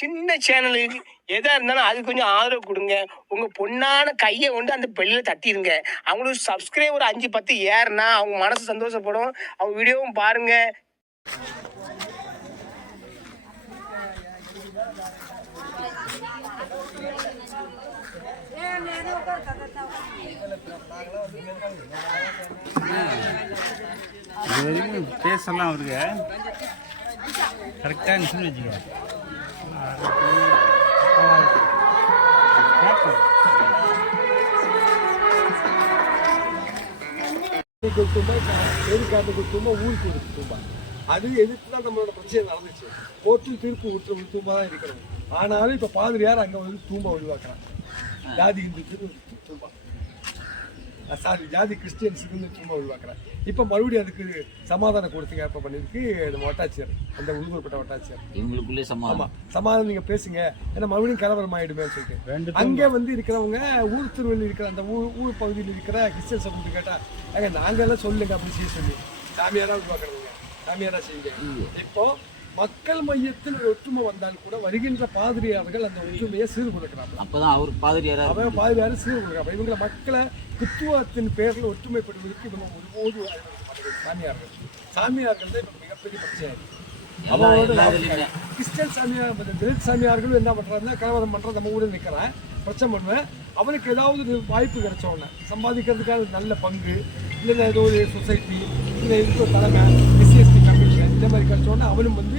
சின்ன சேனலுக்கு எதா இருந்தாலும் அது கொஞ்சம் ஆதரவு கொடுங்க. உங்க பொண்ணான கையை கொண்டு அந்த பெல்லில் தட்டிடுங்க. அவங்களுக்கு சப்ஸ்கிரைபர் 5-10 ஏறுனா அவங்க மனசு சந்தோஷப்படும். அவங்க வீடியோவும் பாருங்க. பேசலாம் அவருக்கு கரெக்டாக இருந்துச்சுன்னு வச்சுக்க. ஊருக்கு கொடுத்துமா அது எதிர்த்து தான் நம்மளோட பிரச்சனை நடந்துச்சு. கோர்ட்டில் தீர்ப்பு விட்டு தூம்பா தான் இருக்கிறோம். ஆனாலும் இப்போ பாதிரியார் அங்கே வந்து தூம்பா உருவாக்குறாங்க. ஜாதி இந்துக்கு தூம்பா, சாரி ஜாதி கிறிஸ்டியன்ஸுக்கு வந்து தூம்பா உருவாக்குறாங்க. இப்போ மறுபடியும் அதுக்கு சமாதானம் கொடுத்துங்க. இப்போ பண்ணிருக்கு நம்ம வட்டாட்சியர், அந்த உள்குறிப்பிட்ட வட்டாட்சியர் இவங்களுக்குள்ளே ஆமாம் சமாதானம் நீங்கள் பேசுங்க, ஏன்னா மறுபடியும் கலவரம் ஆகிடுமேன்னு சொல்லிட்டு அங்கே வந்து இருக்கிறவங்க ஊர் திருவள்ளி இருக்கிற அந்த ஊர் பகுதியில் இருக்கிற கிறிஸ்டியன்ஸை கூப்பிட்டு கேட்டால் நாங்கள் எல்லாம் சொல்லுங்க அப்படின்னு சொல்லி சாமியாராக உருவாக்குறவங்க சாமியாராக செய்யுங்க. இப்போ மக்கள் மையத்தில் ஒற்றுமை வந்தால் கூட வருகின்ற பாதிரியார்கள் அந்த ஒற்றுமையை சீர்குலைக்கிறாங்க. அப்பதான் அவர் பாதிரியார் சீர்குலைக்கிறாங்க. இவங்களை மக்களை கிறித்துவத்தின் பேரில் ஒற்றுமைப்படுவதற்கு இவங்க ஒருபோது சாமியார்கள் தான் இப்போ மிகப்பெரிய பிரச்சனை. கிறிஸ்டியன் சாமியார் தலித் சாமியார்களும் என்ன பண்ணுறாங்கன்னா கலவரம் பண்ணுற நம்ம ஊரில் நிற்கிறேன் பிரச்சனை பண்ணுவேன். அவனுக்கு ஏதாவது வாய்ப்பு கிடைச்ச உடனே சம்பாதிக்கிறதுக்கான நல்ல பங்கு இல்லைன்னா ஏதோ ஒரு சொசைட்டி இல்லை இதுக்கு தலைமை எஸ்சிஎஸ்டி கமிஷன் இந்த மாதிரி கிடைச்சோடனே அவனும் வந்து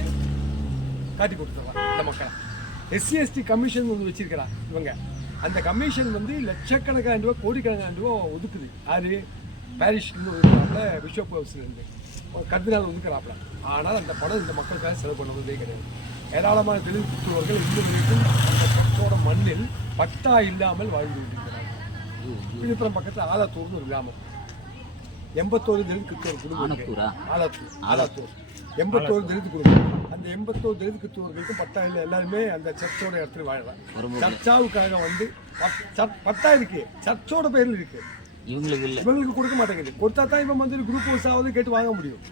காட்டி கொடுத்துட்றான் இந்த மக்களை. எஸ்சிஎஸ்டி கமிஷன் ஒன்று வச்சிருக்கிறான் இவங்க. அந்த கமிஷன் வந்து லட்சக்கணக்கான ரூபா கோடிக்கணக்கான ரூபா ஒதுக்குது. யாரு பாரிஷ்லேருந்து ஒதுக்குறாப்புல, பிஷப் ஹவுஸ்லேருந்து கர்தினால் ஒதுக்குறாப்புல. ஆனால் அந்த படம் இந்த மக்களுக்காக செலவு பண்ணுவதே கிடையாது. ஏராளமான தெலுங்கு கிறிஸ்துவர்கள் இன்னும் வரைக்கும் அந்த பட்டோட மண்ணில் பட்டா இல்லாமல் வாழ்ந்து கொண்டிருக்கிறார்கள். விழுப்புரம் பக்கத்தில் ஆலாத்தூர்னு ஒரு கிராமம். 81 தெலுங்கு கிறிஸ்துவர் குடும்பம். ஆலாத்தூர் 81 தெலுங்கு குடும்பம். அந்த 81 தெலுங்கு கிறிஸ்துவர்களுக்கும் பட்டா இல்லை. எல்லாருமே அந்த சர்ச்சோட இடத்துல வாழ்றாங்க. சர்ச்சாவுக்காக வந்து பட்டா இருக்கு, சர்ச்சோட பேரில் இருக்கு. இவங்களுக்கு கொடுக்க மாட்டேங்குது. கொடுத்தா தான் இவன் வந்து குரூப் ஹவுஸாவது கேட்டு வாங்க முடியும்.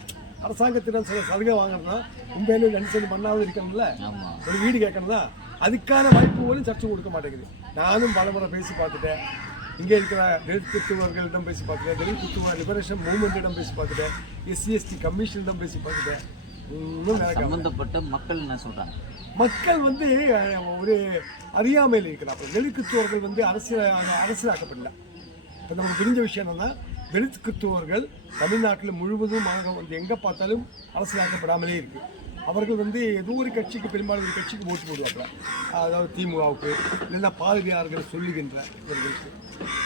அரசாங்கத்திடம் சில சலுகை வாங்கணும்னா உண்மையில 2 சென்ட் மண்ணாவது இருக்கணும்ல, ஒரு வீடு கேட்கணும்னா அதுக்கான வாய்ப்பு போலும் சர்ச்சை கொடுக்க மாட்டேங்குது. நானும் பலமுறை பேசி பார்த்துட்டேன். இங்கே இருக்கிற தலித் கிறிஸ்துவர்களிடம் பேசி பார்த்துட்டேன், தலித் கிறிஸ்துவ லிபரேஷன் மூவ்மெண்ட்டிடம் பேசி பார்த்துட்டேன், எஸ்சிஎஸ்டி கமிஷனிடம் பேசி பார்த்துட்டேன். சம்பந்தப்பட்ட மக்கள் என்ன சொல்றாங்க? மக்கள் வந்து ஒரு அறியாமையில் இருக்கிறாங்க. தலித் கிறிஸ்துவர்கள் வந்து அரசியலாக்கப்படல. இப்போ நமக்கு புரிஞ்ச விஷயம் என்னன்னா, தலித் கிறிஸ்துவர்கள் தமிழ்நாட்டில் முழுவதும் வந்து எங்கே பார்த்தாலும் அரசியலாக்கப்படாமலே இருக்குது. அவர்கள் வந்து ஏதோ ஒரு கட்சிக்கு, பெரும்பாலும் ஒரு கட்சிக்கு ஓட்டு போடுவாங்க. அதாவது திமுகவுக்கு இல்லைன்னா பாதிரியார்கள் சொல்லுகின்ற இவர்களுக்கு.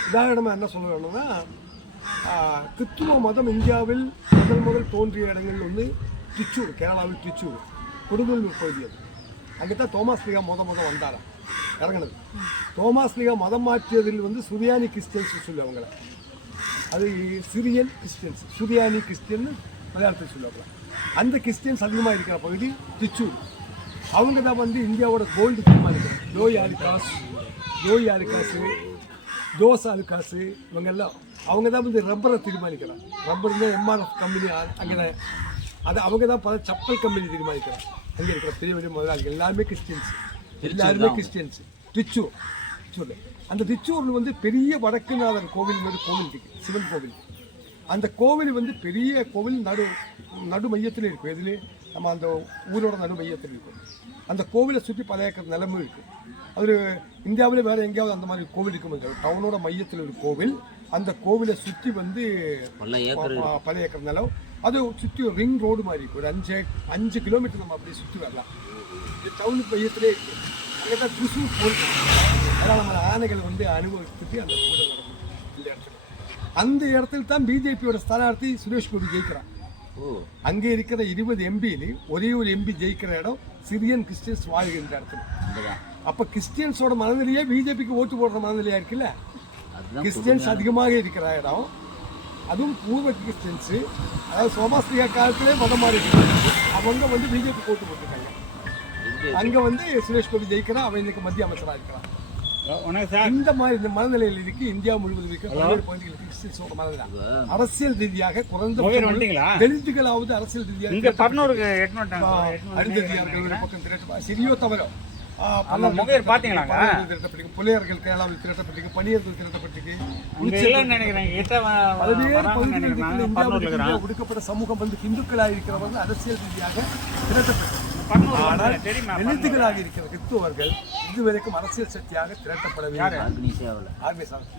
உதாரணமாக என்ன சொல்ல வேணும்னா, கிறிஸ்துவ மதம் இந்தியாவில் முதல் தோன்றிய இடங்கள் வந்து திருச்சூர், கேரளாவில் திருச்சூர் கொடுங்கல்லூர் பகுதி. அது அங்கே தான் தோமாஸ் லீகா முதல் வந்தாரா இறங்கினது. தோமாஸ் லீகா மதம் மாற்றியதில் வந்து சுரியானி கிறிஸ்டியன்ஸ் சொல்லி அவங்கள, அது சிரியன் கிறிஸ்டியன்ஸ், சுரியானி கிறிஸ்டியன் மலையாளத்தில் சொல்லுவாங்க. அந்த கிறிஸ்டியன்ஸ் அதிகமாக இருக்கிற பகுதி திருச்சூர். அவங்க தான் வந்து இந்தியாவோட கோல்டு தீர்மானிக்கிறாங்க. ஜோய் ஆலிகாசு, ஜோஸ் ஆலிகாசு இவங்கெல்லாம் அவங்க தான் வந்து ரப்பரை தீர்மானிக்கிறாங்க. ரப்பர் தான் எம்ஆர்எஃப் கம்பெனி அங்கே அது அவங்க தான் பல சப்பல் கம்பெனி தீர்மானிக்கிறாங்க. அங்கே இருக்கிற பெரிய பெரிய முதலாளிகள் எல்லாருமே கிறிஸ்டியன்ஸ், எல்லாருமே கிறிஸ்டியன்ஸ். திருச்சூர் அந்த திருச்சூரில் வந்து பெரிய வடக்குநாதர் கோவில் இருக்கு, சிவன் கோவில். அந்த கோவில் வந்து பெரிய கோவில் நடு மையத்தில் இருக்கும். எதுலேயே நம்ம அந்த ஊரோட நடு மையத்தில் இருக்கும். அந்த கோவிலை சுற்றி பல ஏக்கர் நிலமும் இருக்குது. அது இந்தியாவிலே வேறு எங்கேயாவது அந்த மாதிரி கோவில் இருக்கும். டவுனோட மையத்தில் ஒரு கோவில். அந்த கோவிலை சுற்றி வந்து பல ஏக்கர் நிலம். அது சுற்றி ஒரு ரிங் ரோடு மாதிரி இருக்கும். ஒரு 5 கிலோமீட்டர் நம்ம அப்படியே சுற்றி வரலாம். இது டவுனுக்கு மையத்திலே இருக்குது. அங்கே தான் திருசூர் போட்டு அதனால் நம்ம ஆணைகள் வந்து அனுபவிச்சுட்டு அந்த கூட இந்த இடத்துல. அந்த இடத்துல தான் பிஜேபியோட ஸ்தானார்த்தி சுரேஷ் கோபி ஜெயிக்கிறான். அங்கே இருக்கிற 20 எம்பியில் ஒரே ஒரு எம்பி ஜெயிக்கிற இடம் சிரியன் கிறிஸ்டியன்ஸ் வாழ்கின்ற இடத்துல. அப்போ கிறிஸ்டியன்ஸோட மனநிலையே பிஜேபிக்கு ஓட்டு போடுற மனநிலையா இருக்குல்ல. கிறிஸ்டியன்ஸ் அதிகமாக இருக்கிற இடம், அதுவும் பூர்வ கிறிஸ்டியன்ஸு, அதாவது சோமாஸ்திரியா காலத்திலே மதம் மாறி அவங்க வந்து பிஜேபி ஓட்டு போட்டிருக்காங்க. அங்கே வந்து சுரேஷ் கோபி ஜெயிக்கிறான். அவன் இன்னைக்கு மத்திய அமைச்சராக இருக்கிறான். இந்த மாதிரி இந்த மனநிலையில் இருக்கு இந்தியா முழுவதும் இருக்கு. பல்வேறு பகுதிகளுக்கு கிறிஸ்டியன்ஸோட மனநிலை அரசியல் ரீதியாக குறைந்த தெளிந்துகளாவது அரசியல் ரீதியாக அருந்ததியார்கள் ஒரு பக்கம் திரட்டு சிறியோ தவிர முகையர் பாத்தீங்களாங்க? திரட்டப்பட்டிருக்கு, புலையர்கள் கேரளாவில் திரட்டப்பட்டிருக்கு, பனியர்கள் திரட்டப்பட்டிருக்கு. இங்க இல்லைன்னு நினைக்கிறேன். கிட்ட பல்வேறு வராங்கன்னு பகுதிகளில் நினைக்கிறேன். இருக்கிற பன்னூர்ல இந்தியாவில் இருக்கிறான். ஒடுக்கப்பட்ட சமூகம் வந்து இந்துக்களாக இருக்கிறவர்கள் அரசியல் ரீதியாக திரட்டப்பட்டிருக்கு. பன்னூர் ஆனால் தெரியுமா? தலித்துகளாக இருக்கிற கிறிஸ்துவர்கள் இதுவரைக்கும் அரசியல் சக்தியாக திரட்டப்படவில்லை.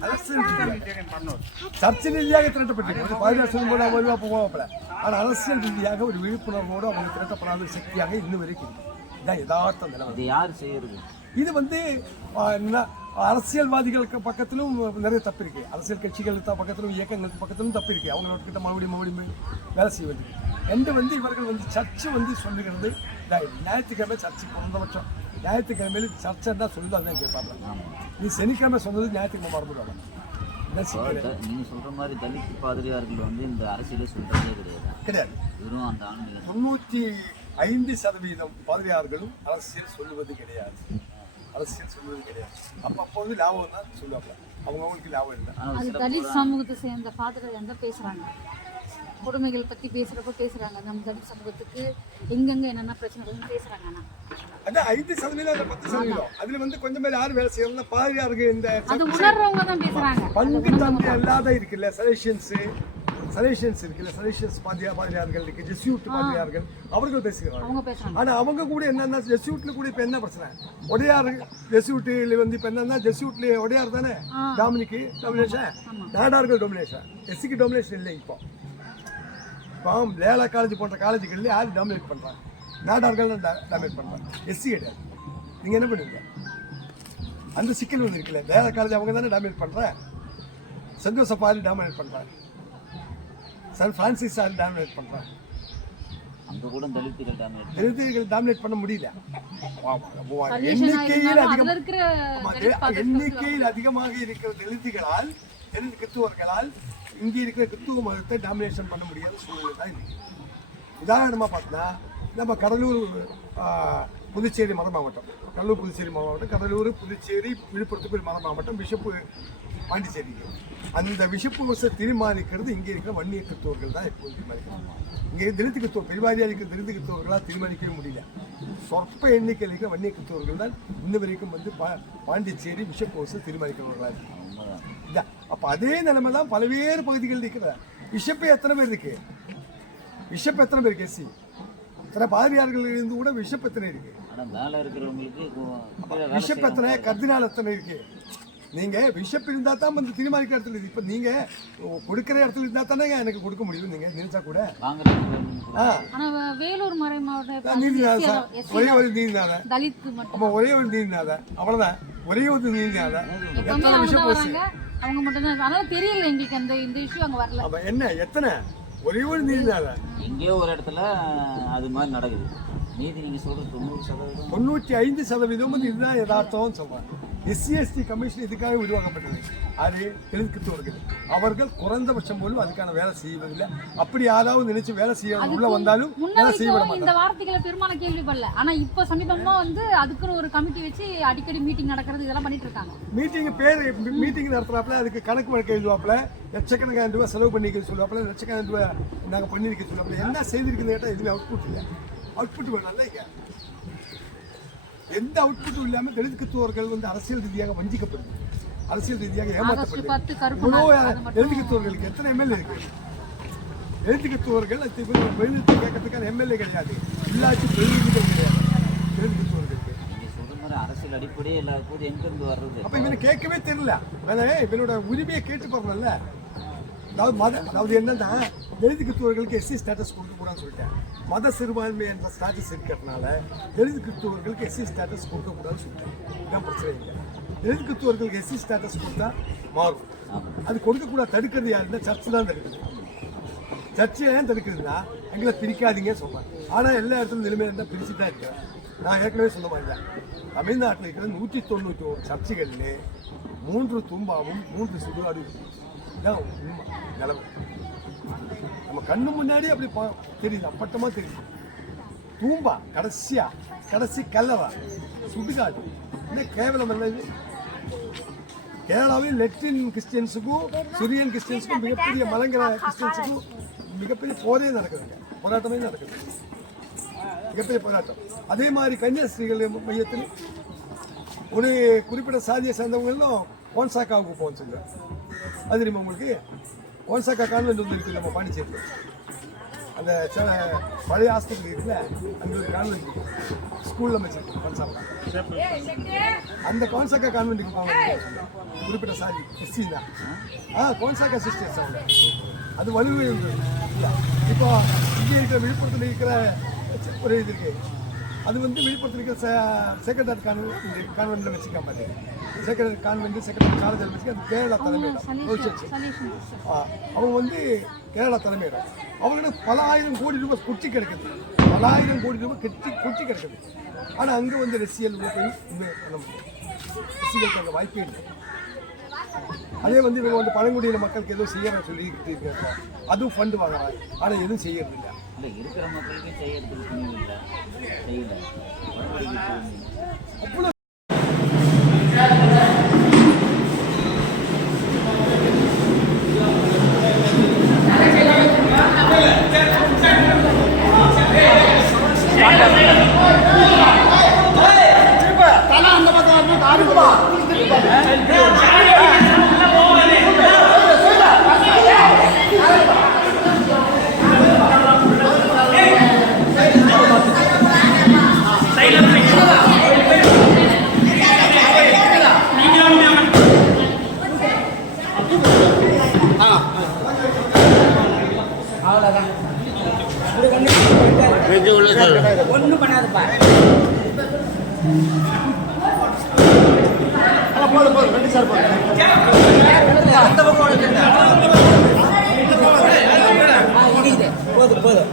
அரசியல் ரீதியாக தெரியும் பன்னூர். சர்ச்சை ரீதியாக திரட்டப்பட்டிருக்கு. பாதுகாப்பு சொல்லும்போது வருவா போகல. ஆனால் அரசியல் ரீதியாக ஒரு விழிப்புணர்வோடு அவங்க திரட்டப்படாத சக்தியாக இன்னும் வரைக்கும் இருக்கு. இதான் யதார்த்த நிலைமை. இது யார் செய்யறது? இது வந்து என்ன, அரசியல்வாதிகளுக்கு பக்கத்திலும் நிறைய தப்பு இருக்கு. அரசியல் கட்சிகளுக்கு பக்கத்திலும் இயக்கங்களுக்கு பக்கத்திலும் தப்பு இருக்கு. அவங்களோட கிட்ட மறுபடியும் வேலை செய்ய வேண்டியது. என்று வந்து இவர்கள் வந்து சர்ச்சு வந்து சொல்லுகிறது ஞாயிற்றுக்கிழமை சர்ச்சு குறைந்தபட்சம் ஞாயிற்றுக்கிழமையில் சர்ச்சை தான் சொல்லுது. அதுதான் கேட்பாங்க. நீ சனிக்கிழமை சொன்னது ஞாயிற்றுக்கிழமை மறந்துடுவாங்க. நீங்க சொல்ற மாதிரி தலித் பாதிரியார்கள் வந்து இந்த அரசியல சொல்றதே கிடையாது. வெறும் அந்த ஆன்மீக 95% பாதிரியார்களும் அரசியல் சொல்லுவது கிடையாது. அரசியல் சொல்வது கிடையாது. அப்போது லாபம் தான் சொல்லுவாங்க. அவங்களுக்கு லாபம் இல்லை. அது தலித் சமூகத்தை சேர்ந்த பாதிரியார் தான் பேசுறாங்க. கொடுமைகள் பத்தி பேசுறப்ப பேசுறாங்க. நம்ம தலித் சமூகத்துக்கு எங்கெங்க என்னென்ன பிரச்சனைகள் பேசுறாங்க. ஆனா அதான் 5% 10%. அதுல வந்து கொஞ்சம் பேர் யார் வேலை செய்யறதுன்னா பாதிரியார்கள் இந்த அது உணர்றவங்க தான் பேசுறாங்க. பங்கு தந்தை அல்லாத இருக்குல்ல, சலேஷியன்ஸ் இருக்குல்ல, சலேஷியன்ஸ் பாதிரியார்கள் இருக்கு, ஜெஸ்யூட் பாதிரியார்கள் அவர்கள் பேசுகிறாங்க. அவங்க பேசுறாங்க. ஆனா அவங்க கூட என்னன்னா ஜெஸ்யூட்ல கூட இப்ப என்ன பிரச்சனை, ஒடையார் ஜெஸ்யூட்ல வந்து இப்ப என்னன்னா ஜெஸ்யூட்ல ஒடையார் தானே டாமினிக்கு டாமினேஷன், நாடார்கள் டாமினேஷன், எஸ்சிக்கு டாமினேஷன் இல்லை. இப்போ லேலா காலேஜ் போன்ற காலேஜுகளில் யார் டாமினேட் பண்றாங்க? நாடார்கள் தான் டாமினேட் பண்றாங்க, எஸ்சி கிடையாது. நீங்க என்ன பண்ணுவீங்க? அந்த சிக்கல் ஒன்று இருக்குல்ல. லேலா காலேஜ் அவங்க தானே டாமினேட் பண்றாங்க, சென்ட் ஜோசப் ஆரி டாமினேட் பண்றாங்க, சான் பிரான்சிஸ் ஆரி டாமினேட் பண்றாங்க. அங்க கூட தலித்துகள் டாமினேட் பண்ண முடியல. எண்ணிக்கையில் அதிகமாக இருக்கிற தலித்துகளால், கிறிஸ்துவர்களால் இங்கே இருக்கிற கிறிஸ்துவ மதத்தை டாமினேஷன் பண்ண முடியாத சூழ்நிலை தான் இருக்கு. உதாரணமாக பார்த்தா நம்ம கடலூர் புதுச்சேரி மத மாவட்டம், கடலூர் புதுச்சேரி மாவட்டம், கடலூர் புதுச்சேரி விழுப்புரத்துக்கு மத மாவட்டம், பிஷப்பு பாண்டிச்சேரிக்கு. அந்த பிஷப்பு வசை தீர்மானிக்கிறது இங்கே இருக்கிற வன்னிய கிறிஸ்தவர்கள் தான் எப்போது தீர்மானிக்கிறாங்க. இங்கே தலித்து கிறிஸ்தவ பெருவாரியாக இருக்கிற தலித்து கிறிஸ்தவர்களாக தீர்மானிக்கவே முடியல. சொற்ப எண்ணிக்கையில் இருக்கிற வன்னிய கிறிஸ்தவர்கள் தான் இன்ன வரைக்கும் வந்து பாண்டிச்சேரி பிஷப்பு வசை தீர்மானிக்கிறவர்களாக இருக்கு. அப்போ அதே நிலைமை தான் பல்வேறு பகுதிகள் இருக்கிற. பிஷப்பு எத்தனை பேர் இருக்கு? பிஷப் எத்தனை பேருக்கு? எஸ்சி எத்தனை பாதிரியார்கள் இருந்து கூட பிஷப் எத்தனை இருக்கு? பிஷப் எத்தனை? கர்தினால் எத்தனை இருக்கு? நீங்க பிஷப் இருந்தா தான் வந்து தீர்மானிக்கிற இடத்துல இருக்கு. இப்ப நீங்க கொடுக்கிற இடத்துல இருந்தா தானே எனக்கு கொடுக்க முடியும். நீங்க நினைச்சா கூட வேலூர் மறை மாவட்டம் ஒரே ஒரு நீதிநாத, ஒரே ஒரு நீதிநாத, அவ்வளவுதான். ஒரே ஒரு நீதிநாத எத்தனை பிஷப் அவங்க மட்டும் தான். அதனால தெரியல எங்களுக்கு அந்த இந்த இஷ்யூ அங்க வரல. அப்ப என்ன எத்தனை? ஒரே ஒரு நீதிநாத. எங்கேயோ ஒரு இடத்துல அது மாதிரி நடக்குது. நீதி நீங்க சொல்றது 90%, 95% வந்து இதுதான் யதார்த்தம் சொல்றாங்க. எஸ்சி எஸ்டி கமிஷன் இதுக்காக உருவாக்கப்பட்டது. அது கிறிஸ்தவர்கள் அவர்கள் குறைந்தபட்சம் போலும் அதுக்கான வேலை செய்வதில்லை. அப்படி யாராவது நினைச்சு வேலை செய்ய உள்ள வந்தாலும் வேலை செய்ய விட மாட்டாங்க. இந்த வார்த்தைகளை பெரும்பாலும் கேள்விப்படல. ஆனா இப்ப சமீபமா வந்து அதுக்குன்னு ஒரு கமிட்டி வச்சு அடிக்கடி மீட்டிங் நடக்கிறது இதெல்லாம் பண்ணிட்டு இருக்காங்க. மீட்டிங் நடத்துறாப்புல, அதுக்கு கணக்கு வழக்கு எழுதுவாப்புல, லட்சக்கணக்கான ரூபாய் செலவு பண்ணிக்க சொல்லுவாப்புல, லட்சக்கணக்கான ரூபாய் நாங்கள் பண்ணிருக்க சொல்லுவாப்புல. என்ன செய்திருக்குன்னு கேட்டால் எதுவுமே அவுட்புட் இல்லை. அவுட்புட் வேணாம். எந்த அவுட்புட்டும் இல்லாமல் தலித் கிறிஸ்தவர்கள் வந்து அரசியல் ரீதியாக வஞ்சிக்கப்படுது, அரசியல் ரீதியாக ஏமாற்றப்படுது. தலித் கிறிஸ்தவர்களுக்கு எத்தனை எம்எல்ஏ இருக்கு? தலித் கிறிஸ்தவர்கள் வெளியிட்டு கேட்கறதுக்கான எம்எல்ஏ கிடையாது, உள்ளாட்சி பிரதிநிதிகள் கிடையாது தலித் கிறிஸ்தவர்களுக்கு. அரசியல் அடிப்படையே இல்லாத போது எங்க இருந்து வர்றது? அப்ப இவனை கேட்கவே தெரியல. இவனோட உரிமையை கேட்டு போறதுல அதாவது என்னன்னா தலித் கிறிஸ்தவர்களுக்கு எஸ்சி ஸ்டேட்டஸ் கொடுக்கக்கூடாதுன்னு சொல்லிட்டேன். மத சிறுபான்மை என்ற ஸ்டேட்டஸ் இருக்கிறதுனால தலித் கிறிஸ்தவர்களுக்கு எஸ்சி ஸ்டேட்டஸ் கொடுக்கக்கூடாதுன்னு சொல்லிட்டேன். இதுதான் பிரச்சனை இல்லை. தலித் கிறிஸ்தவர்களுக்கு எஸ்சி ஸ்டேட்டஸ் கொடுத்தா மாறும். அது கொடுக்கக்கூடாது. தடுக்கிறது யாருன்னா சர்ச்சு தான் தடுக்குது. சர்ச்சை ஏன் தடுக்குதுன்னா எங்களை பிரிக்காதீங்க சொல்றேன். ஆனால் எல்லா இடத்துலையும் நிலைமையில இருந்தால் பிரிச்சு தான் இருக்கிறேன். நான் ஏற்கனவே சொன்ன மாதிரி தான் தமிழ்நாட்டில் இருக்கிற 191 சர்ச்சுகளில் 3 தூம்பாவும் 3 சுடுகாடு இதான் உண்மை நிலைமை. நம்ம கண்ணு முன்னாடி அப்படி தெரியுது, அப்பட்டமா தெரியுது. தூம்பா கடைசி கல்லவா சுடுகாடு. என்ன கேவலம் இல்லை இது? கேரளாவில் லெட்டின் கிறிஸ்டியன்ஸுக்கும் சிரியன் கிறிஸ்டியன்ஸுக்கும் மிகப்பெரிய மலங்கர கிறிஸ்டியன்ஸுக்கும் மிகப்பெரிய போரே நடக்குதுங்க, போராட்டமே நடக்குது, மிகப்பெரிய போராட்டம். அதே மாதிரி கன்னியாஸ்திரிகள் மையத்தில் ஒரு குறிப்பிட்ட சாதியை சேர்ந்தவங்களும் ஓன்சாக்காவுக்கு போகணும்னு சொல்லுவேன். அது தெரியுமா உங்களுக்கு? ஓன்சாக்கா கான்வென்ட் வந்து இருக்குது நம்ம பாண்டிச்சேரியில். அந்த பழைய ஆஸ்பத்திரி இருக்குல்ல, அங்கே ஒரு கான்வென்ட் இருக்கு, ஸ்கூலில் வச்சிருக்கு கோன்சாக்கா. அந்த கோன்சாக்கா கான்வென்ட்டுக்கு போவாங்க குறிப்பிட்ட சாதி எஸ்சி தான். கோன்சாக்கா சிஸ்டர்ஸ் அவங்க. அது வலுவை இப்போ இங்கே இருக்கிற விழுப்புரத்தில் இருக்கிற ஒரு இது இருக்கு, அது வந்து விழுப்புரத்தில் இருக்கிற செக்ரட்டரி கான்வென்ட்ல வச்சுக்காம செக்ரட்டரி கான்வென்ட் செக்ரட்டரி காலேஜில் வச்சுக்க அது கேரளா தலைமையிடம். அவங்க வந்து கேரளா தலைமையிடம். அவங்களுக்கு பல ஆயிரம் கோடி ரூபாய் கொட்டி கிடக்குது, பல ஆயிரம் கோடி ரூபாய் கொட்டி கிடக்குது. ஆனால் அங்கே வந்து ரசியல் போய் பண்ண முடியும், ரசிகளுக்கு அந்த வாய்ப்பே இல்லை. அதே வந்து இவங்க வந்து பழங்குடியின மக்களுக்கு எதுவும் செய்யறன்னு சொல்லிக்கிட்டு இருக்காங்க, அதுவும் ஃபண்டு வாங்குறாங்க, ஆனால் எதுவும் செய்யறது இல்லை. இல்லை இருக்கிற மக்களுக்கு செய்யறதுக்கு துணிவு இல்லை, செய்யல. அவ்வளோ ஒன்றும் பண்ணாதுப்பா. அந்த பக்கம் போதும் போதும்.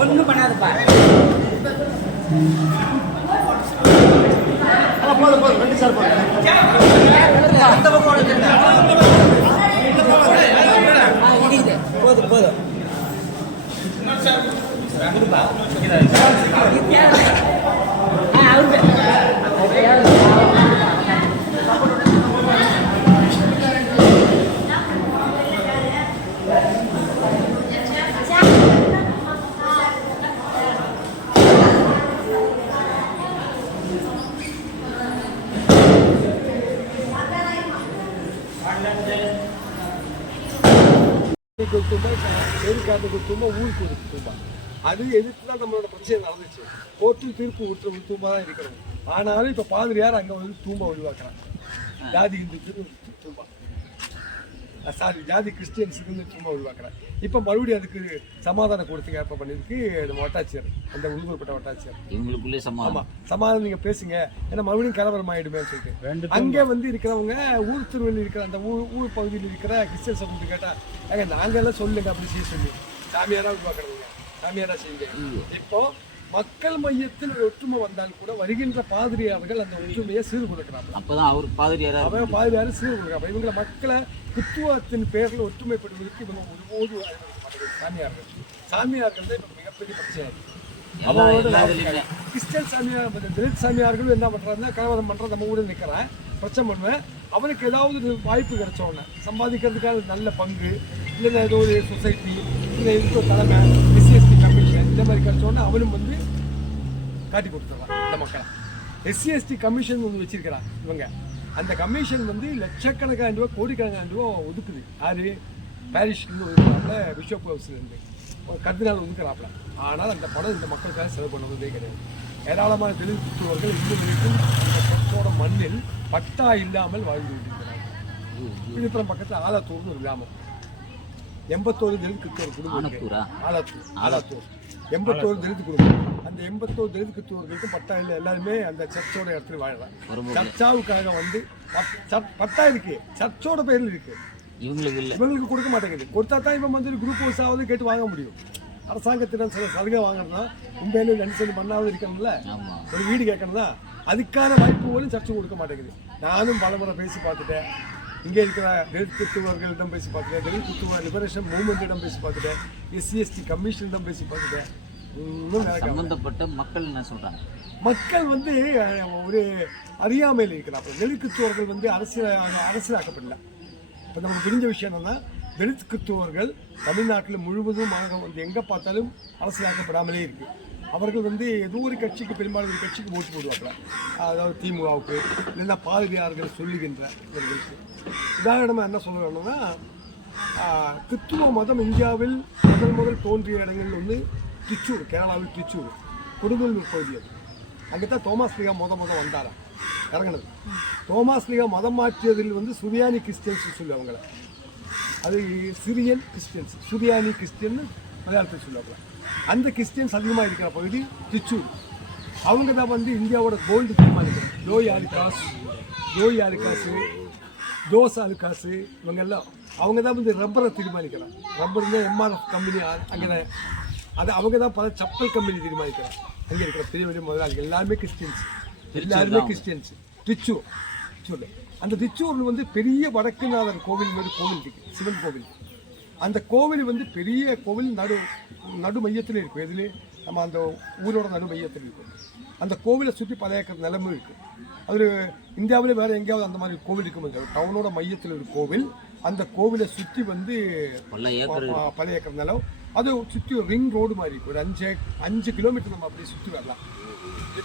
ஒன்றும் பண்ணாதுப்பா. அந்த பக்கம் போதும் போதும். கொடுத்துமா செயற்காட்டு கொடுத்துமா ஊருக்கு கொடுத்துமா அது எதிர்த்து தான் நம்மளோட பிரச்சனை நடந்துச்சு. கோர்ட்டு தீர்ப்பு தூம்பா தான் இருக்கிறோம். ஆனாலும் இப்போ பாதிரியார் அங்கே வந்து தூம்பா உருவாக்குறாங்க, ஜாதி இந்துக்கு தூம்பா. சாரி ஜாதி கிறிஸ்டியன்ஸுக்குன்னு சும்மா உருவாக்குறேன். இப்போ மறுபடியும் அதுக்கு சமாதானம் கொடுத்துங்க இப்போ பண்ணியிருக்கு நம்ம வட்டாட்சியர், அந்த உள்ளூர்பட்ட வட்டாட்சியர். இவங்களுக்குள்ளே சமாதானம். ஆமாம், சமாதானம் நீங்கள் பேசுங்க, ஏன்னா மறுபடியும் கலவரம் ஆகிடுமேன்னு சொல்லிட்டு அங்கே வந்து இருக்கிறவங்க ஊர் திருவள்ளி இருக்கிற அந்த ஊர் பகுதியில் இருக்கிற கிறிஸ்டியன்ஸ் அப்படின்னு கேட்டால் ஏங்க நாங்கள் எல்லாம் சொல்லுங்க அப்படி செய்ய சொல்லி சாமியாராக உருவாக்குறவங்க, சாமியாராக செய்யுங்க. இப்போ மக்கள் மையத்தில் ஒரு ஒற்றுமை வந்தால் கூட வருகின்ற பாதிரியார்கள் அந்த ஒற்றுமையை சீர் கொடுக்குறாங்க. அப்பதான் அவர் பாதிரியாரா அவன் பாதிரியாரு சீர் கொடுக்குறாங்க. இவங்களை மக்களை கிறிஸ்துவத்தின் பேரில் ஒற்றுமைப்படுவதற்கு இவங்க ஒருபோது சாமியார்கள் சாமியார்கள் தான் இப்போ மிகப்பெரிய பிரச்சனை. கிறிஸ்டியன் சாமியார் தலித் சாமியார்களும் என்ன பண்றாங்கன்னா கலவரம் பண்ற நம்ம ஊரில் நிற்கிறேன் பிரச்சனை பண்ணுவேன். அவனுக்கு ஏதாவது ஒரு வாய்ப்பு கிடைச்ச உடனே சம்பாதிக்கிறதுக்காக நல்ல பங்கு இல்லைன்னா ஏதோ ஒரு சொசைட்டி இல்லை இதுக்கு தலைமை எஸ்சிஎஸ்டி கமிஷன் இந்த மாதிரி கிடைச்ச உடனே அவனும் வந்து காட்டி கொடுத்துட்றான் இந்த மக்களை. எஸ்சிஎஸ்டி கமிஷன் ஒன்று வச்சிருக்கிறான் இவங்க. அந்த கமிஷன் வந்து லட்சக்கணக்கான ரூபா கோடிக்கணக்கான ரூபா ஒதுக்குது. யாரு பாரிஷ்லேருந்து ஒதுக்குறாப்புல, பிஷப் ஹவுஸ்லேருந்து கர்தினால் ஒதுக்குறாப்புல. ஆனால் அந்த படம் இந்த மக்களுக்காக செலவு பண்ணுவதே கிடையாது. ஏராளமான தெலுங்கு கிறிஸ்துவர்கள் இன்னும் வரைக்கும் அந்த சொத்தோட மண்ணில் பட்டா இல்லாமல் வாழ்ந்து கொண்டிருக்கிறார்கள். விழுப்புரம் பக்கத்தில் ஆலத்தூர்னு ஒரு கிராமம். 81 தெலுங்கு கிறிஸ்துவர் குடும்பம். ஆலத்தூர் 81 தெலுங்கு குடும்பம். அந்த 81 தெலுங்கு கிறிஸ்துவர்களுக்கும் பட்டா இல்லை. எல்லாருமே அந்த சர்ச்சோட இடத்துல வாழ்றாங்க. சர்ச்சாவுக்காக வந்து பட்டா இருக்கு, சர்ச்சோட பேரில் இருக்கு. இவங்களுக்கு கொடுக்க மாட்டேங்குது. கொடுத்தா தான் இவன் வந்து குரூப் ஹவுஸாவது கேட்டு வாங்க முடியும். அரசாங்கத்திடம் சில சலுகை வாங்கணும்னா மும்பையில 2 சென்ட் மண்ணாவது இருக்கணும்ல, ஒரு வீடு கேட்கணும்னா அதுக்கான வாய்ப்பு போலும் சர்ச்சை கொடுக்க மாட்டேங்குது. நானும் பலமுறை பேசி பார்த்துட்டேன். இங்கே இருக்கிற தலித் கிறிஸ்துவர்களிடம் பேசி பார்த்துட்டேன், தலித் கிறிஸ்துவ லிபரேஷன் மூவ்மெண்ட்டிடம் பேசி பார்த்துட்டேன், எஸ்சிஎஸ்டி கமிஷனிடம் பேசி பார்த்துட்டேன். சம்பந்தப்பட்ட மக்கள் என்ன சொல்றாங்க? மக்கள் வந்து ஒரு அறியாமையில் இருக்கிறாங்க. தலித் கிறிஸ்துவர்கள் வந்து அரசியலாக்கப்படல. இப்போ நமக்கு புரிஞ்ச விஷயம் என்னன்னா தலித் கிறிஸ்துவர்கள் தமிழ்நாட்டில் முழுவதும் வந்து எங்கே பார்த்தாலும் அரசியலாக்கப்படாமலே இருக்குது. அவர்கள் வந்து ஏதோ ஒரு கட்சிக்கு பெரும்பாலும் ஒரு கட்சிக்கு ஓட்டு போடுவாங்க. அதாவது திமுகவுக்கு இல்லைன்னா பாதிரியார்கள் சொல்லுகின்றவர்களுக்கு. உதாரணமாக என்ன சொல்லணும்னா கிறிஸ்துவ மதம் இந்தியாவில் முதல் தோன்றிய இடங்கள் வந்து திருச்சூர், கேரளாவில் திருச்சூர் கொடுங்கல்லூர் பகுதி. அது அங்கே தான் தோமாஸ் லீகா முத வந்தாரா இறங்கினது. தோமாஸ் லீகா மதம் மாற்றியதில் வந்து சுரியானி கிறிஸ்டியன்ஸ் சொல்லு அவங்கள. அது சிரியன் கிறிஸ்டியன்ஸ், சுரியானி கிறிஸ்டியன் மலையாளத்தில் சொல்லுவாங்க. அந்த கிறிஸ்டியன்ஸ் அதிகமாக இருக்கிற பகுதி திருச்சூர். அவங்க தான் வந்து இந்தியாவோட கோல்டு தீர்மானிக்கிறது. ஜோய் ஆலுக்காசு, தோஸ் ஆலுக்காசு இவங்கெல்லாம் அவங்க தான் வந்து ரப்பரை தீர்மானிக்கிறாங்க. ரப்பர் தான் எம்ஆர்எஃப் கம்பெனி அங்கே அது அவங்க தான் பல சப்பல் கம்பெனி தீர்மானிக்கிறாங்க. அங்கே இருக்கிற பெரிய பெரிய முதலாளிகள் எல்லாருமே கிறிஸ்டியன்ஸ், எல்லாருமே கிறிஸ்டியன்ஸ். திருச்சூர் அந்த திருச்சூரில் வந்து பெரிய வடக்குநாதர் கோவில் மாதிரி கோவில் இருக்குது, சிவன் கோவில். அந்த கோவில் வந்து பெரிய கோவில் நடு மையத்தில் இருக்கும். எதுலேயே நம்ம அந்த ஊரோட நடு மையத்தில் இருக்கும். அந்த கோவிலை சுற்றி பல ஏக்கர் நிலமும் இருக்குது. அது இந்தியாவிலே வேறு எங்கேயாவது அந்த மாதிரி கோவில் இருக்கும். டவுனோட மையத்தில் ஒரு கோவில். அந்த கோவிலை சுற்றி வந்து பல ஏக்கர் நிலம். அது சுற்றி ஒரு ரிங் ரோடு மாதிரி இருக்கும். ஒரு 5 கிலோமீட்டர் நம்ம அப்படியே சுற்றி வரலாம்.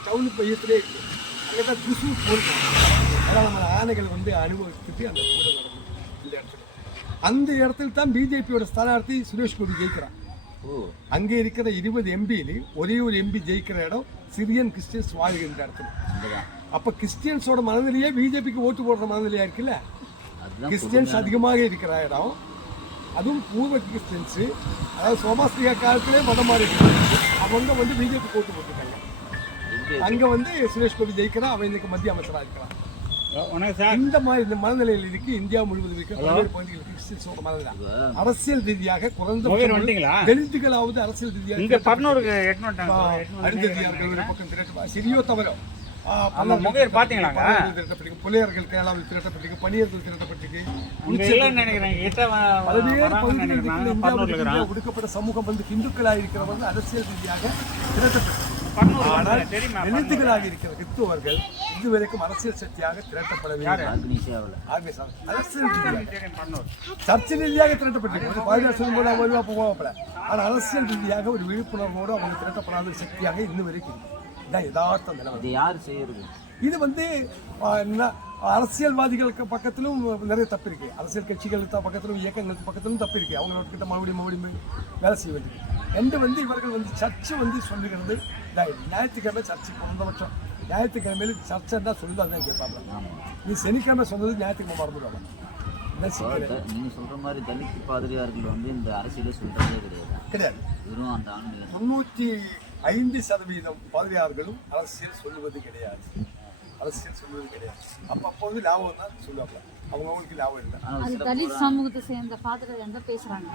டவுனுக்கு மையத்திலே இருக்குது. அங்கே தான் திருசூர் போயிருக்கோம். அதனால் நம்ம ஆணைகள் வந்து அனுபவிச்சுட்டு அந்த கூட நடக்கும் இந்த இடத்துல. அந்த இடத்துல தான் பிஜேபியோட ஸ்தானார்த்தி சுரேஷ் கோபி ஜெயிக்கிறான். அங்கே இருக்கிற 20 எம்பியில் ஒரே ஒரு எம்பி ஜெயிக்கிற இடம் சிரியன் கிறிஸ்டியன்ஸ் வாழ்கின்ற இடத்துல. அப்போ கிறிஸ்டியன்ஸோட மனநிலையே பிஜேபிக்கு ஓட்டு போடுற மனநிலையா இருக்குல்ல. கிறிஸ்டியன்ஸ் அதிகமாக இருக்கிற இடம், அதுவும் பூர்வ கிறிஸ்டியன்ஸு, அதாவது சோமாஸ்திரியா காலத்திலே மதம் மாறி அவங்க வந்து பிஜேபி ஓட்டு போட்டுருக்காங்க. அங்கே வந்து சுரேஷ் கோபி ஜெயிக்கிறான். அவன் இன்னைக்கு மத்திய அமைச்சராக இருக்கிறான். இந்த மாதிரி இந்த மனநிலையில் இருக்கு இந்தியா முழுவதும் இருக்கு. பல்வேறு பகுதிகளுக்கு கிறிஸ்டியன்ஸோட மனநிலை அரசியல் ரீதியாக குறைந்த தலித்துகளாவது அரசியல் ரீதியாக அடுத்ததியார்கள் ஒரு பக்கம் திரட்ட சரியோ தவறோ புலையர்கள் கேரளாவில் திரட்டப்பட்டிருக்கு, பணியர்கள் திரட்டப்பட்டிருக்கு. ஒடுக்கப்பட்ட சமூகம் வந்து இந்துக்களாக இருக்கிறவங்க அரசியல் ரீதியாக திரட்டப்பட்டிருக்கு. ஆனால் எழுத்துக்களாக இருக்கிற கிறிஸ்துவர்கள் இதுவரைக்கும் அரசியல் சக்தியாக திரட்டப்படவில்லை. அரசியல் சர்ச்சை ரீதியாக திரட்டப்பட்டிருக்கு. பாதுகாப்பு சொல்லும்போது அவங்க போகப்பட, ஆனால் அரசியல் ரீதியாக ஒரு விழிப்புணர்வோடு அவங்க திரட்டப்படாத சக்தியாக இன்னும் வரைக்கும் இதான் யதார்த்தம் நிலவரம். யார் செய்யறது? இது வந்து அரசியல்வாதிகளுக்கு பக்கத்திலும் நிறைய தப்பு இருக்கு. அரசியல் கட்சிகள் பக்கத்திலும் இயக்கங்களுக்கு பக்கத்திலும் தப்பு இருக்கு. அவங்களோட கிட்ட மறுபடியும் வேலை செய்ய வேண்டியது. ரெண்டு வந்து இவர்கள் வந்து சர்ச்சை வந்து சொல்லுகிறது ஞாயிற்றுக்கிழமை சர்ச்சை குறைந்தபட்சம் ஞாயிற்றுக்கிழமையில் சர்ச்சை தான் சொல்லுது. அதுதான் கேட்பாங்க. நீ சனிக்கிழமை சொன்னது ஞாயிற்றுக்கிழமை மறந்துடுவாங்க. நீங்க சொல்ற மாதிரி தலித் பாதிரியார்கள் வந்து இந்த அரசியல சொல்றதே கிடையாது. கிடையாது. வெறும் அந்த ஆன்மீகம் 95% பாதிரியார்களும் அரசியல் சொல்லுவது கிடையாது. அரசியல் சொல்லுவது கிடையாது. அப்பப்போது லாபம் தான் சொல்லுவாங்க. அவங்களுக்கு லாபம் இல்லை. அது தலித் சமூகத்தை சேர்ந்த பாத்திரங்கள் தான் பேசுறாங்க.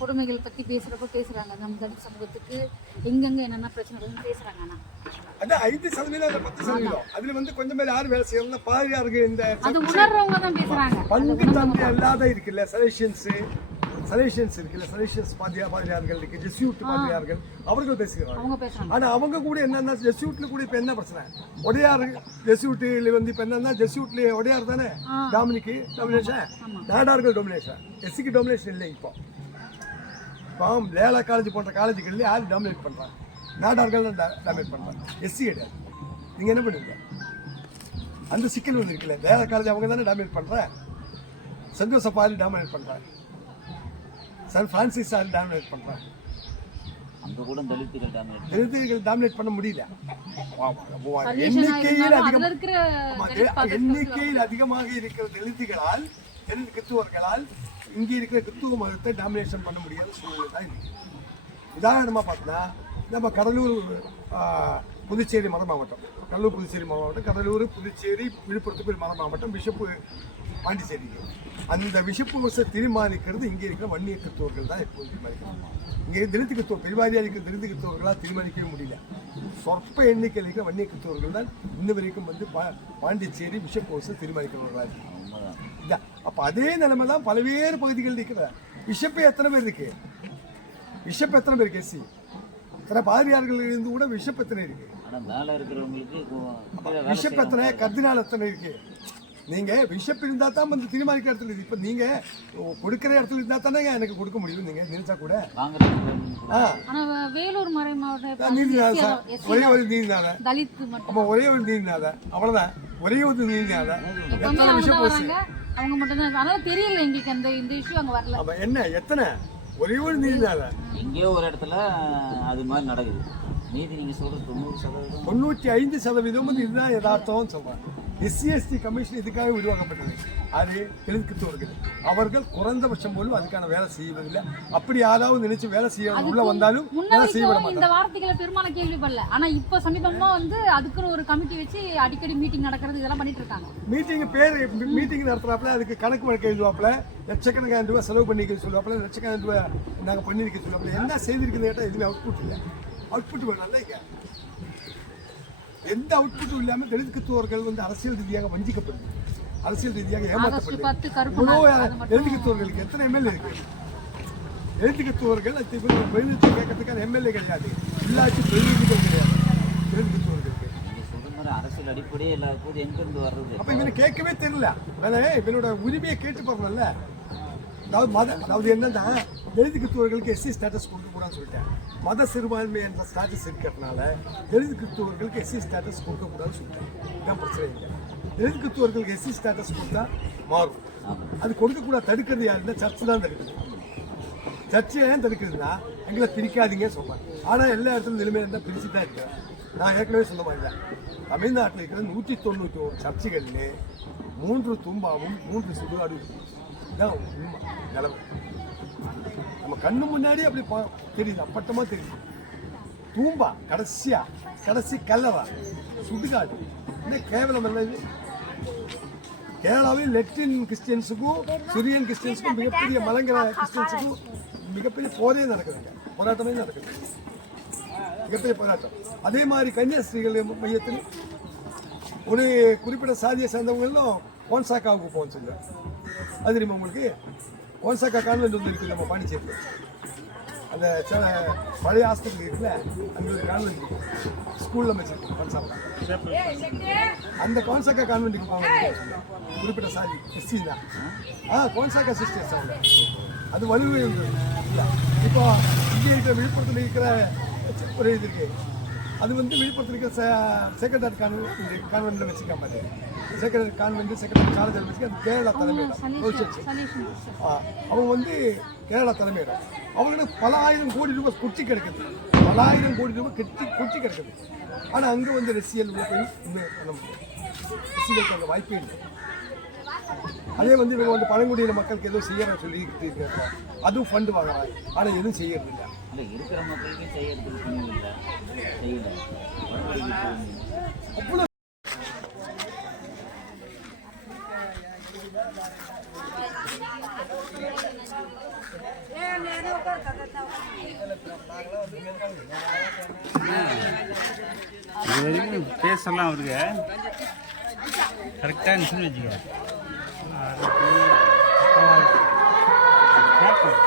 கொடுமைகள் பத்தி பேசுறப்ப பேசுறாங்க. நம்ம தலித் சமூகத்துக்கு எங்கெங்க என்னென்ன பிரச்சனைகள் பேசுறாங்க. ஆனா அதான் 5% 10%. அதுல வந்து கொஞ்சம் பேர் யார் வேலை செய்யறதுன்னா பாதிரியார்கள் இந்த அது உணர்றவங்க தான் பேசுறாங்க. பங்கு தந்தை அல்லாத இருக்குல்ல சலேஷன்ஸ் இருக்குல்ல, சலேஷன்ஸ் பாதிரியார்கள் இருக்கு, ஜெஸ்யூட் பாதிரியார்கள் அவர்கள் பேசுகிறாங்க. அவங்க பேசுறாங்க. ஆனா அவங்க கூட என்னன்னா ஜெஸ்யூட்ல கூட இப்ப என்ன பிரச்சனை, ஒடையார் ஜெஸ்யூட்ல வந்து இப்ப என்னன்னா ஜெஸ்யூட்ல ஒடையார் தானே டாமினிக்கு டாமினேஷன், நாடார்கள் டாமினேஷன், எஸ்சிக்கு டாமினேஷன் இல்லை. இப்போ லேலா காலேஜ் போன்ற காலேஜுகளில் யார் டாமினேட் பண்றாங்க? நாடார்கள் தான் டாமினேட் பண்றாங்க, எஸ்சி கிடையாது. நீங்க என்ன பண்ணுவீங்க? அந்த சிக்கல் ஒன்று இருக்குல்ல, லேலா காலேஜ் அவங்க தானே டாமினேட் பண்றாங்க, சென்ட் ஜோசப் ஆலி டாமினேட் பண்றாங்க, சான் பிரான்சிஸ் ஆலி டாமினேட் பண்றாங்க. அங்க கூட தலித்துகள் டாமினேட் பண்ண முடியல. எண்ணிக்கையில் அதிகமாக இருக்கிற தலித்துகளால் கிறிஸ்துவர்களால் இங்கே இருக்கிற கிறிஸ்துவ மதத்தை டாமினேஷன் பண்ண முடியாத சூழ்நிலை தான் இருக்கு. உதாரணமாக பார்த்தா நம்ம கடலூர் புதுச்சேரி மத மாவட்டம், கடலூர் புதுச்சேரி மாவட்டம், கடலூர் புதுச்சேரி விழுப்புரத்துக்கு மத மாவட்டம், பிஷப்பு பாண்டிச்சேரிக்கு. அந்த பிஷப்பு வசை தீர்மானிக்கிறது இங்கே இருக்கிற வன்னிய கிறிஸ்தவர்கள் தான் எப்போது தீர்மானிக்கிறாங்க. இங்கே தலித்து கிறிஸ்தவ பெருவாரியாக இருக்கிற தலித்து கிறிஸ்தவர்களாக தீர்மானிக்கவே முடியல. சொற்ப எண்ணிக்கையில் இருக்கிற வன்னிய கிறிஸ்தவர்கள் தான் இன்ன வரைக்கும் வந்து பாண்டிச்சேரி பிஷப்பு வசை தீர்மானிக்கிறவர்களாக இருக்கு. அப்போ அதே நிலைமை தான் பல்வேறு பகுதிகள் இருக்கிற. பிஷப்பு எத்தனை பேர் இருக்கு? பிஷப் எத்தனை பேருக்கு? எஸ்சி எத்தனை பாதிரியார்கள் இருந்து கூட பிஷப் எத்தனை இருக்கு? பிஷப் எத்தனை, கர்தினால் எத்தனை இருக்கு? நீங்க பிஷப் இருந்தா தான் வந்து தீர்மானிக்கிற இடத்துல இருக்கு. இப்ப நீங்க கொடுக்கிற இடத்துல இருந்தா தானே எனக்கு கொடுக்க முடியும். நீங்க நினைச்சா கூட வேலூர் மறை மாவட்டம் ஒரே ஒரு நீதினால ஒரே ஒரு நீதினால அவ்வளவுதான், ஒரே ஒரு நீதினால எத்தனை பிஷப் அவங்க மட்டும் தான். அதனால தெரியல எங்களுக்கு இந்த இஷ்யூ அங்க வரல. அப்ப என்ன எத்தனை ஒரே ஒரு நீதினால எங்கேயோ ஒரு இடத்துல அது மாதிரி நடக்குது. நீதி நீங்க சொல்றது 95% வந்து இதுதான் யதார்த்தம் சொல்றாங்க. SC/ST கமிஷன் இதுக்காக உருவாக்கப்பட்டது. அது கிறிஸ்தவர்கள் அவர்கள் குறைந்தபட்சம் போலும் அதுக்கான வேலை செய்வதில்லை. அப்படி யாராவது நினைச்சு வேலை செய்ய உள்ள வந்தாலும் வேலை செய்ய விட மாட்டாங்க. இந்த வார்த்தைகளை பெரும்பாலும் கேள்விப்படல. ஆனா இப்ப சமீபமா வந்து அதுக்குன்னு ஒரு கமிட்டி வச்சு அடிக்கடி மீட்டிங் நடக்கிறது இதெல்லாம் பண்ணிட்டு இருக்காங்க. மீட்டிங் நடத்துறாப்புல, அதுக்கு கணக்கு வழக்கு எழுதுவாப்புல, லட்சக்கணக்கான ரூபாய் செலவு பண்ணிக்க சொல்லுவாப்புல, லட்சக்கணக்கான ரூபாய் நாங்கள் பண்ணிருக்க சொல்லுவாப்புல. என்ன செய்திருக்குன்னு கேட்டால் எதுவுமே அவுட்புட் இல்லை. அவுட்புட் வேணாம்ல. இங்க எந்த அவுட்புட்டும் இல்லாமல் தலித் கிறிஸ்தவர்கள் வந்து அரசியல் ரீதியாக வஞ்சிக்கப்படுது, அரசியல் ரீதியாக ஏமாற்றப்படுது. தலித் கிறிஸ்தவர்களுக்கு எத்தனை எம்எல்ஏ இருக்கு? தலித் கிறிஸ்தவர்கள் பிரதிநிதித்துவம் கேட்கறதுக்கான எம்எல்ஏ கிடையாது, உள்ளாட்சி பிரதிநிதிகள் கிடையாது தலித் கிறிஸ்தவர்களுக்கு. அரசியல் அடிப்படையே எல்லா போது எங்க இருந்து வர்றது? அப்ப இவனை கேட்கவே தெரியல. இவனோட உரிமையை கேட்டு போறதுல அதாவது என்னன்னா தலித் கிறிஸ்தவர்களுக்கு SC ஸ்டேட்டஸ் கொடுக்கக்கூடாதுன்னு சொல்லிட்டேன். மத சிறுபான்மை என்ற ஸ்டேட்டஸ் இருக்கிறதுனால தலித் கிறிஸ்தவர்களுக்கு SC ஸ்டேட்டஸ் கொடுக்கக்கூடாதுன்னு சொல்லிட்டேன். இதான் பிரச்சனை இல்லை. தலித் கிறிஸ்தவர்களுக்கு SC ஸ்டேட்டஸ் கொடுத்தா மாறும். அது கொடுக்கக்கூடாது. தடுக்கிறது யாருன்னா சர்ச்சு தான் தடுக்குது. சர்ச்சை ஏன் தடுக்குதுன்னா எங்களை பிரிக்காதீங்க சொல்றாங்க. ஆனால் எல்லா இடத்துலையும் நிலைமை இருந்தால் பிரிச்சு தான் இருக்கு. நான் ஏற்கனவே சொன்ன மாதிரி தான் தமிழ்நாட்டில் இருக்கிற 191 சர்ச்சுகள்னு 3 தும்பாவும் 3 சுடுகாடு இதான் உண்மை நிலைமை. நம்ம கண்ணு முன்னாடி அப்படி தெரியுது, அப்பட்டமா தெரியுது. தூம்பா கடைசி கல்லவா சுடுகாடு. இன்னும் கேவலம் இல்லை. கேரளாவில் லெட்டின் கிறிஸ்டியன்ஸுக்கும் சிரியன் கிறிஸ்டியன்ஸுக்கும் மிகப்பெரிய மலங்கிற கிறிஸ்டியன்ஸுக்கும் மிகப்பெரிய போரே நடக்குதுங்க, போராட்டமே நடக்குது, மிகப்பெரிய போராட்டம். அதே மாதிரி கன்னியாஸ்திரிகள் மையத்தில் ஒரு குறிப்பிட்ட சாதியை சேர்ந்தவங்களும் ஓன்சாக்காவுக்கு போகணும்னு சொல்லுவேன். அது தெரியுமா உங்களுக்கு? ஓன்சாக்கா கான்வென்ட் ஒன்று இருக்குது நம்ம பாண்டிச்சேரியில். அந்த பழைய ஹாஸ்பிட்டல் இருக்குல்ல, அங்கே ஒரு கான்வென்ட் இருக்குது, ஸ்கூலில் வச்சுருக்கோம் கோன்சாக்கா. அந்த கோன்சாக்கா கான்வென்ட்டுக்கு போவாங்க குறிப்பிட்ட சாதி SC தான். கோன்சாக்கா சிஸ்டர்ஸ் அவங்க. அது வலுவை இல்லை. இப்போ இங்கே இருக்கிற விழுப்புரத்தில் இருக்கிற ஒரு இது இருக்கு, அது வந்து விழுப்புரத்தில் இருக்கிற செக்ரட்டரி கான்வென்ட்டில் வச்சுக்காம செக்ரட்டரி கான்வென்ட் செக்ரட்டரி காலேஜில் வச்சுக்க கேரளா தலைமையிடம் அவங்க வந்து கேரளா தலைமையிடம் அவங்களுக்கு பல ஆயிரம் கோடி ரூபாய் கொட்டி கிடக்குது, பல ஆயிரம் கோடி ரூபாய் கொட்டி கிடக்குது. ஆனால் அங்கே வந்து அரசியல் போய் இன்னும் பண்ண முடியும், அரசியலுக்கு அந்த வாய்ப்பே இல்லை. அதே வந்து இவங்க வந்து பழங்குடியின மக்களுக்கு ஏதோ செய்யறேன்னு சொல்லிக்கிட்டு இருக்காங்க, அதுவும் ஃபண்டு வாங்குறாங்க, ஆனால் எதுவும் செய்யறது இல்லை. இல்லை இருக்கிற மக்களுக்கே செய்யறதுக்கு துணிவு இல்லை, செய்யலை. அவ்வளோ இது வரைக்கும் பேசலாம் அவருக்கு கரெக்டாக இருந்துச்சுன்னு வச்சுக்க. கேட்போம்.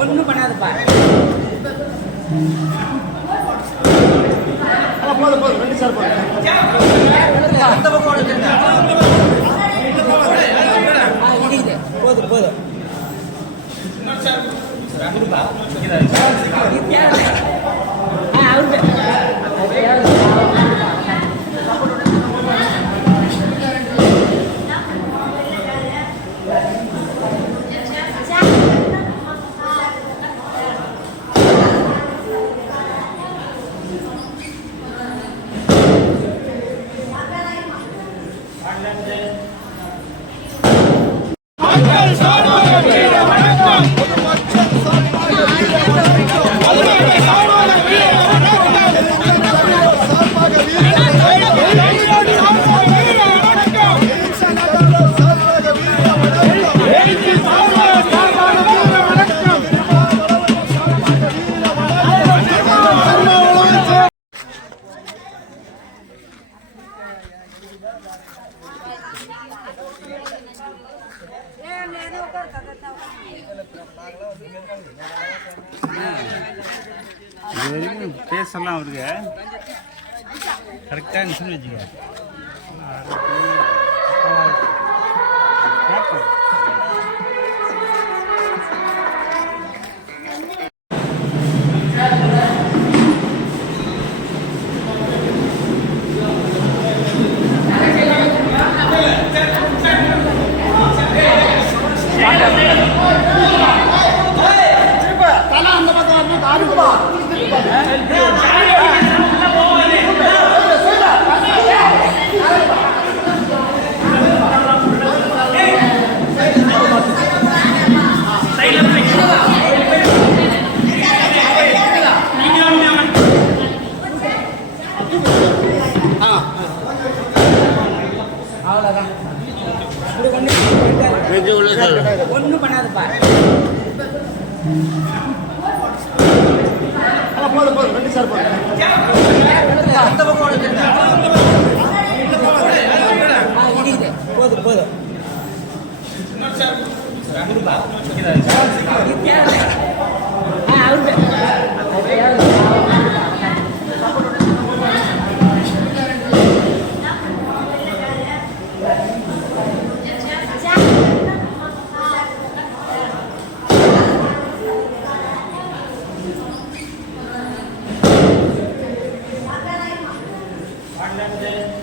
ஒன்றும் பண்ணாதுப்பா. போதும் ரெண்டு சார் அந்த பக்கம் இடிக்குது. போதும் போதும். இது வரைக்கும் பேசலாம் அவருக்கு கரெக்டாக இருந்துச்சுன்னு வச்சுக்க. கேட்போம். ஒன்றும் பண்ணாதுப்பா. போதும் ரெண்டு சார் அந்த பக்கம் இடிக்குது. போதும் போதும். Thank you.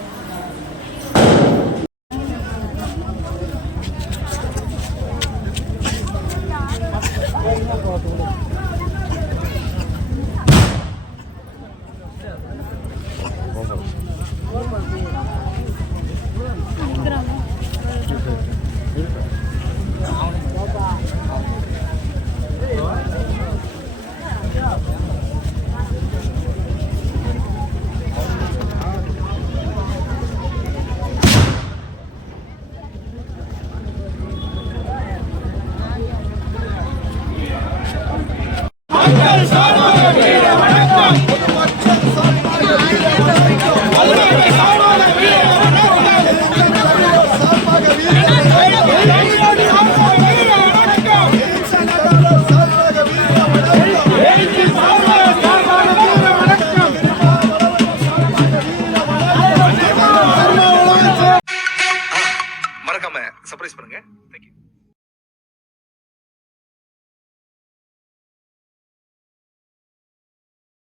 மறக்காம சர்ப்ரைஸ் பண்ணுங்க. Thank you.